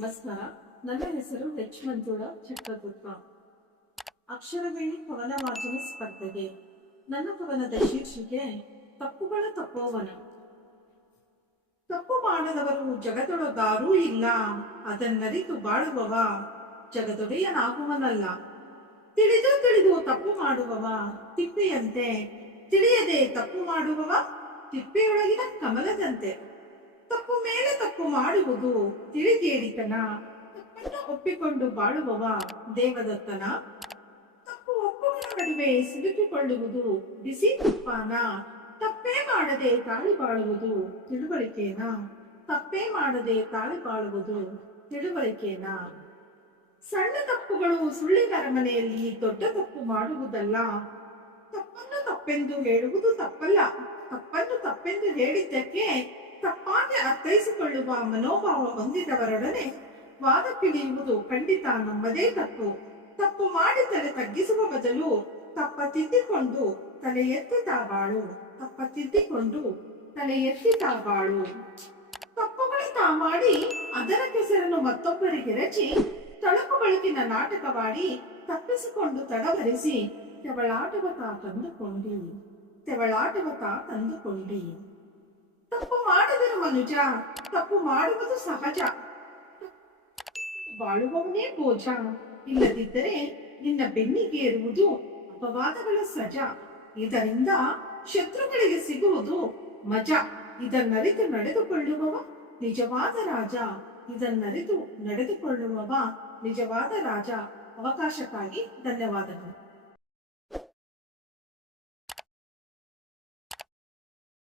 ನಮಸ್ಕಾರ. ನನ್ನ ಹೆಸರು ಎಚ್ ಮಂಜುಳಾ ಚಿತ್ರದುರ್ಗ. ಅಕ್ಷರವೇಣಿ ಕವನ ವಾಚನ ಸ್ಪರ್ಧೆಗೆ ನನ್ನ ಕವನದ ಶೀರ್ಷಿಕೆ ತಪ್ಪುಗಳ ತಪ್ಪೋವನ. ತಪ್ಪು ಮಾಡದವರು ಜಗದೊಳಗಾರೂ ಇಲ್ಲ, ಅದನ್ನರಿತು ಬಾಳುವವ ಜಗದೊಡೆಯನಾಗುವನಲ್ಲ. ತಿಳಿದು ತಿಳಿದು ತಪ್ಪು ಮಾಡುವವ ತಿಪ್ಪೆಯಂತೆ, ತಿಳಿಯದೆ ತಪ್ಪು ಮಾಡುವವ ತಿಪ್ಪೆಯೊಳಗಿನ ಕಮಲದಂತೆ. ತಪ್ಪು ಮೇಲೆ ತಪ್ಪು ಮಾಡುವುದು ತಿಳಿಗೇಡಿತನ, ತಪ್ಪನ್ನು ಒಪ್ಪಿಕೊಂಡು ಬಾಳುವವ ದೇವದತ್ತನ. ತಪ್ಪು ಒಪ್ಪುಗಳ ನಡುವೆ ಸಿಲುಕಿಕೊಳ್ಳುವುದು ಬಿಸಿ ತುಪ್ಪಾನ, ತಪ್ಪೇ ಮಾಡದೆ ತಾಳಿ ಬಾಳುವುದು ತಿಳುವಳಿಕೆನ. ತಪ್ಪೇ ಮಾಡದೆ ತಾಳಿ ಬಾಳುವುದು ತಿಳುವಳಿಕೆನ. ಸಣ್ಣ ತಪ್ಪುಗಳು ಸುಳ್ಳಿನ ಅರಮನೆಯಲ್ಲಿ ದೊಡ್ಡ ತಪ್ಪು ಮಾಡುವುದಲ್ಲ. ತಪ್ಪನ್ನು ತಪ್ಪೆಂದು ಹೇಳುವುದು ತಪ್ಪಲ್ಲ, ತಪ್ಪನ್ನು ತಪ್ಪೆಂದು ಹೇಳಿದ್ದಕ್ಕೆ ತಪ್ಪಾಗಿ ಅರ್ಥೈಸಿಕೊಳ್ಳುವ ಮನೋಭಾವ ಹೊಂದಿದವರೊಡನೆ ವಾದಕ್ಕಿಳಿಯುವುದು ಖಂಡಿತ ನಮ್ಮದೇ ತಪ್ಪು. ತಪ್ಪು ಮಾಡಿ ತಲೆ ತಗ್ಗಿಸುವ ಬದಲು ತಪ್ಪ ತಿದ್ದಿಕೊಂಡು ತಲೆ ಎತ್ತಿ ತಾಬಾಳು, ತಪ್ಪ ತಿದ್ದಿಕೊಂಡು ತಲೆ ಎತ್ತಿ ತಾಬಾಳು. ತಪ್ಪುಗಳು ತಾ ಮಾಡಿ ಅದರ ಕೆಸರನ್ನು ಮತ್ತೊಬ್ಬರಿಗೆ ರಚಿ ತಳುಕು ಬಳುಕಿನ ನಾಟಕವಾಡಿ ತಪ್ಪಿಸಿಕೊಂಡು ತಡವರಿಸಿ ತೆವಳಾಟವ ತಾ ತಂದುಕೊಂಡಿ. ತಪ್ಪು ಮಾಡಿದರು ಮನುಜ, ತಪ್ಪು ಮಾಡುವುದು ಸಹಜ, ಬಾಳುವವನೇ ಬೋಜ. ಇಲ್ಲದಿದ್ದರೆ ನಿನ್ನ ಬೆನ್ನಿಗೆ ಇರುವುದು ಅಪವಾದಗಳ ಸಜ. ಇದರಿಂದ ಶತ್ರುಗಳಿಗೆ ಸಿಗುವುದು ಮಜ. ಇದನ್ನರಿತು ನಡೆದುಕೊಳ್ಳುವವ ನಿಜವಾದ ರಾಜ. ಇದನ್ನರಿತು ನಡೆದುಕೊಳ್ಳುವವ ನಿಜವಾದ ರಾಜ. ಅವಕಾಶಕ್ಕಾಗಿ ಧನ್ಯವಾದಗಳು.